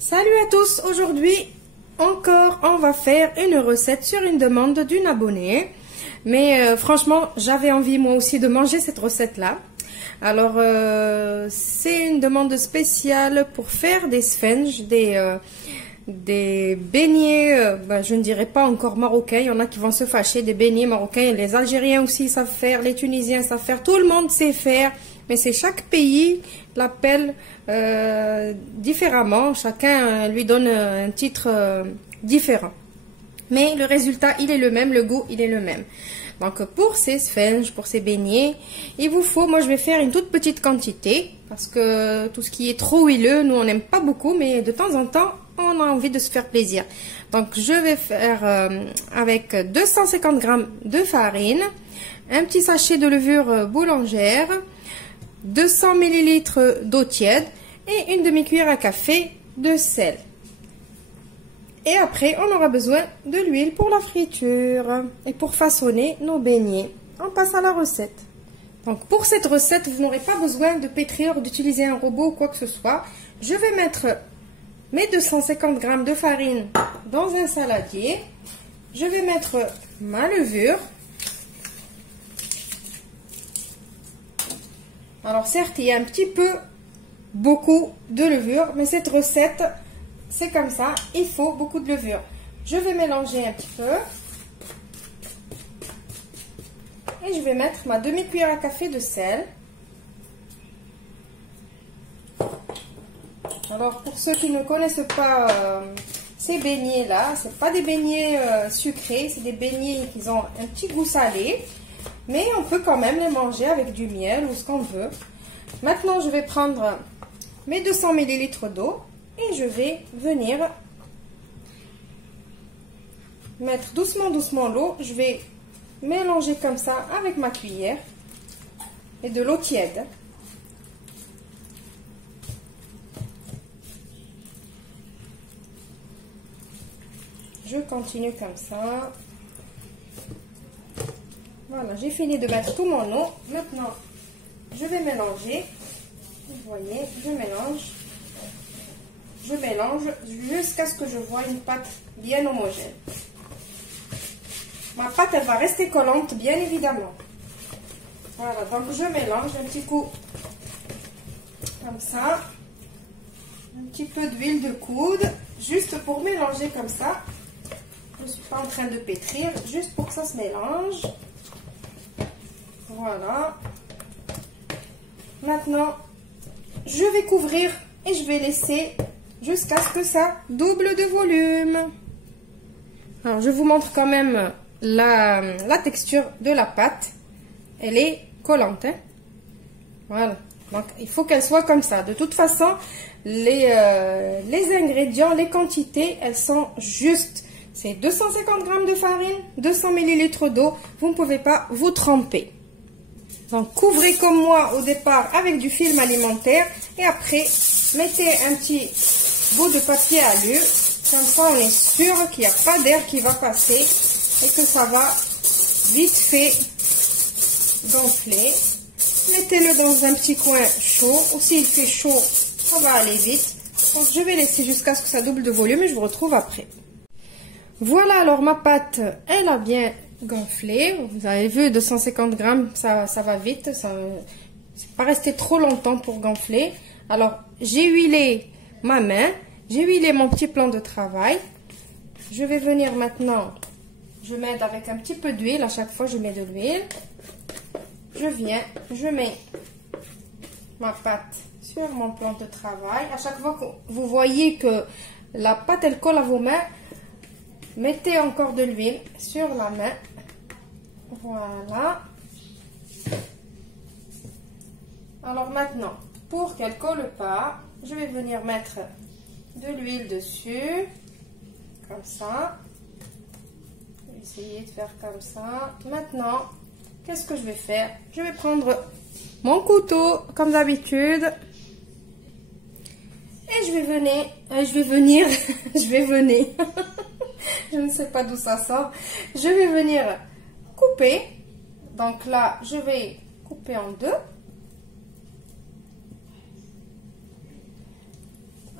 Salut à tous, aujourd'hui encore on va faire une recette sur une demande d'une abonnée. Mais franchement j'avais envie moi aussi de manger cette recette là. Alors c'est une demande spéciale pour faire des sponges, des beignets, je ne dirais pas encore marocains, il y en a qui vont se fâcher, des beignets marocains, les Algériens aussi savent faire, les Tunisiens savent faire, tout le monde sait faire, mais c'est chaque pays l'appelle différemment, chacun lui donne un titre différent. Mais le résultat il est le même, le goût il est le même. Donc pour ces sponges, pour ces beignets, il vous faut, moi je vais faire une toute petite quantité, parce que tout ce qui est trop huileux, nous on n'aime pas beaucoup, mais de temps en temps, on a envie de se faire plaisir. Donc je vais faire avec 250 g de farine, un petit sachet de levure boulangère, 200 ml d'eau tiède et une demi-cuillère à café de sel. Et après, on aura besoin de l'huile pour la friture et pour façonner nos beignets. On passe à la recette. Donc pour cette recette, vous n'aurez pas besoin de pétrir, d'utiliser un robot ou quoi que ce soit. Je vais mettre mes 250 g de farine dans un saladier. Je vais mettre ma levure. Alors certes, il y a un petit peu beaucoup de levure, mais cette recette, c'est comme ça, il faut beaucoup de levure. Je vais mélanger un petit peu. Et je vais mettre ma demi-cuillère à café de sel. Alors pour ceux qui ne connaissent pas ces beignets là, c'est pas des beignets sucrés, c'est des beignets qui ont un petit goût salé. Mais on peut quand même les manger avec du miel ou ce qu'on veut. Maintenant je vais prendre mes 200 ml d'eau. Et je vais venir mettre doucement l'eau. Je vais mélanger comme ça avec ma cuillère et de l'eau tiède. Je continue comme ça. Voilà, j'ai fini de mettre tout mon eau. Maintenant, je vais mélanger. Vous voyez, je mélange. Je mélange jusqu'à ce que je vois une pâte bien homogène. Ma pâte, elle va rester collante, bien évidemment. Voilà, donc je mélange un petit coup comme ça. Un petit peu d'huile de coude, juste pour mélanger comme ça. Je ne suis pas en train de pétrir, juste pour que ça se mélange. Voilà. Maintenant, je vais couvrir et je vais laisser jusqu'à ce que ça double de volume. Alors je vous montre quand même la texture de la pâte. Elle est collante, hein? Voilà, donc il faut qu'elle soit comme ça. De toute façon, les ingrédients, les quantités, elles sont justes. C'est 250 g de farine, 200 ml d'eau. Vous ne pouvez pas vous tromper. Donc couvrez comme moi au départ avec du film alimentaire et après mettez un petit bout de papier alu, comme ça on est sûr qu'il n'y a pas d'air qui va passer et que ça va vite fait gonfler. Mettez-le dans un petit coin chaud, ou s'il fait chaud, ça va aller vite. Donc je vais laisser jusqu'à ce que ça double de volume et je vous retrouve après. Voilà, alors ma pâte, elle a bien gonflé. Vous avez vu, 250 g, ça va vite, ça c'est pas resté trop longtemps pour gonfler. Alors j'ai huilé ma main, j'ai huilé mon petit plan de travail. Je vais venir maintenant, je m'aide avec un petit peu d'huile, à chaque fois je mets de l'huile. Je viens, je mets ma pâte sur mon plan de travail. À chaque fois que vous voyez que la pâte elle colle à vos mains, mettez encore de l'huile sur la main. Voilà. Alors maintenant, pour qu'elle colle pas, je vais venir mettre de l'huile dessus, comme ça. Je vais essayer de faire comme ça. Maintenant, qu'est-ce que je vais faire? Je vais prendre mon couteau, comme d'habitude. Et je vais venir, je ne sais pas d'où ça sort. Je vais venir couper. Donc là, je vais couper en deux.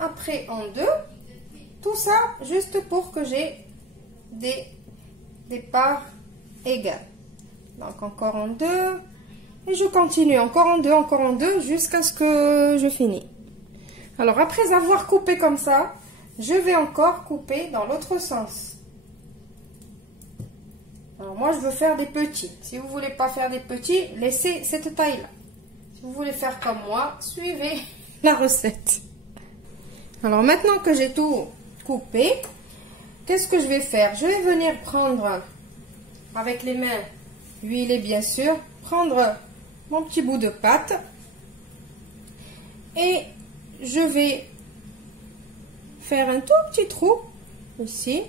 Après en deux. tout ça juste pour que j'ai des parts égales. Donc encore en deux. Et je continue encore en deux jusqu'à ce que je finis. Alors après avoir coupé comme ça, je vais encore couper dans l'autre sens. Alors moi je veux faire des petits. Si vous ne voulez pas faire des petits, laissez cette taille-là. Si vous voulez faire comme moi, suivez la recette. Alors maintenant que j'ai tout coupé, qu'est-ce que je vais faire? Je vais venir prendre avec les mains huilées bien sûr, prendre mon petit bout de pâte et je vais faire un tout petit trou ici.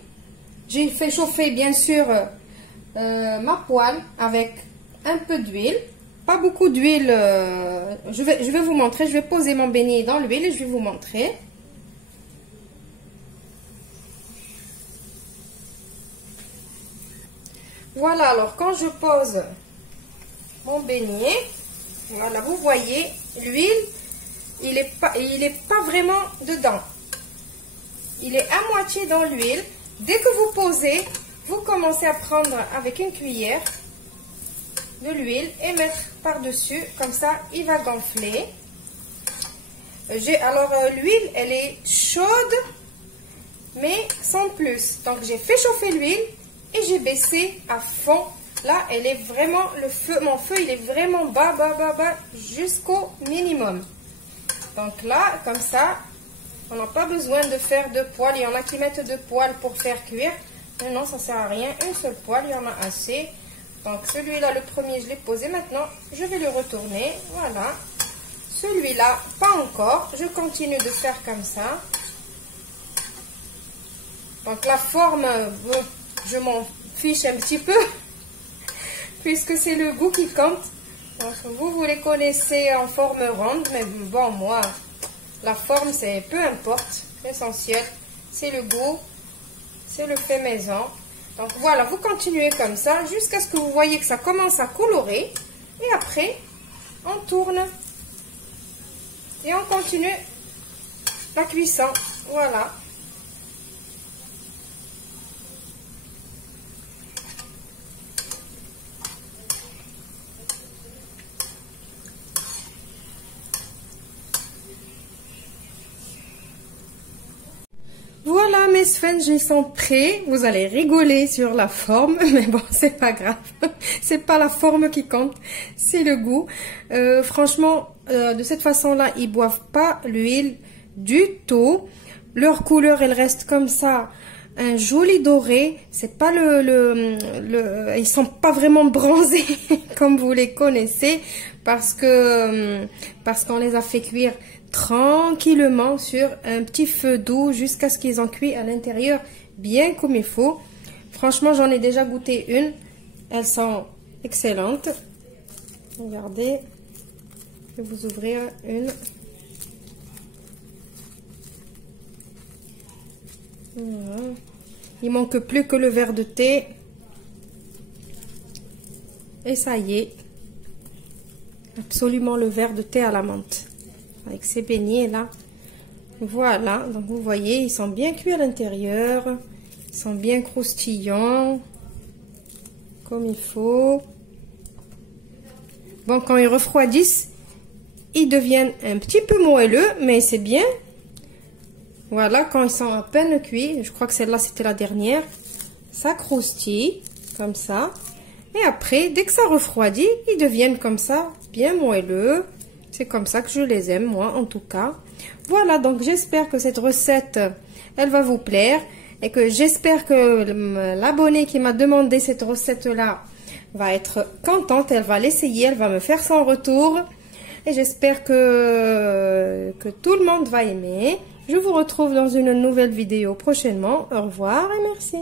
J'ai fait chauffer bien sûr ma poêle avec un peu d'huile, pas beaucoup d'huile. Je vais vous montrer, je vais poser mon beignet dans l'huile et je vais vous montrer. Voilà, alors quand je pose mon beignet, voilà, vous voyez, l'huile, il est pas vraiment dedans. Il est à moitié dans l'huile. Dès que vous posez, vous commencez à prendre avec une cuillère de l'huile et mettre par-dessus, comme ça, il va gonfler. Alors, l'huile, elle est chaude, mais sans plus. Donc, j'ai fait chauffer l'huile et j'ai baissé à fond. Là, elle est vraiment, mon feu, il est vraiment bas, jusqu'au minimum. Donc là, comme ça, on n'a pas besoin de faire deux poêles. Il y en a qui mettent deux poêles pour faire cuire. Mais non, ça ne sert à rien. Une seule poêle, il y en a assez. Donc celui-là, le premier, je l'ai posé. Maintenant, je vais le retourner. Voilà. Celui-là, pas encore. Je continue de faire comme ça. Donc la forme, bon, je m'en fiche un petit peu. Puisque c'est le goût qui compte. Donc, vous les connaissez en forme ronde, mais bon, moi, la forme, c'est peu importe. L'essentiel, c'est le goût, c'est le fait maison. Donc voilà, vous continuez comme ça jusqu'à ce que vous voyez que ça commence à colorer. Et après, on tourne. Et on continue la cuisson. Voilà. Voilà mes sphènes, ils sont prêts. Vous allez rigoler sur la forme, mais bon, c'est pas grave. C'est pas la forme qui compte, c'est le goût. Franchement, de cette façon-là, ils boivent pas l'huile du tout. Leur couleur, elle reste comme ça, un joli doré. C'est pas ils sont pas vraiment bronzés comme vous les connaissez parce qu'on les a fait cuire tranquillement sur un petit feu doux jusqu'à ce qu'ils ont cuit à l'intérieur bien comme il faut. Franchement, j'en ai déjà goûté une. Elles sont excellentes. Regardez. Je vais vous ouvrir une. Voilà. Il manque plus que le verre de thé. Et ça y est. Absolument le verre de thé à la menthe. Avec ces beignets là. Voilà, donc vous voyez, ils sont bien cuits à l'intérieur. Ils sont bien croustillants. Comme il faut. Bon, quand ils refroidissent, ils deviennent un petit peu moelleux, mais c'est bien. Voilà, quand ils sont à peine cuits, je crois que celle-là c'était la dernière. Ça croustille, comme ça. Et après, dès que ça refroidit, ils deviennent comme ça, bien moelleux. C'est comme ça que je les aime, moi, en tout cas. Voilà, donc j'espère que cette recette, elle va vous plaire. Et que j'espère que l'abonnée qui m'a demandé cette recette-là va être contente. Elle va l'essayer, elle va me faire son retour. Et j'espère que tout le monde va aimer. Je vous retrouve dans une nouvelle vidéo prochainement. Au revoir et merci.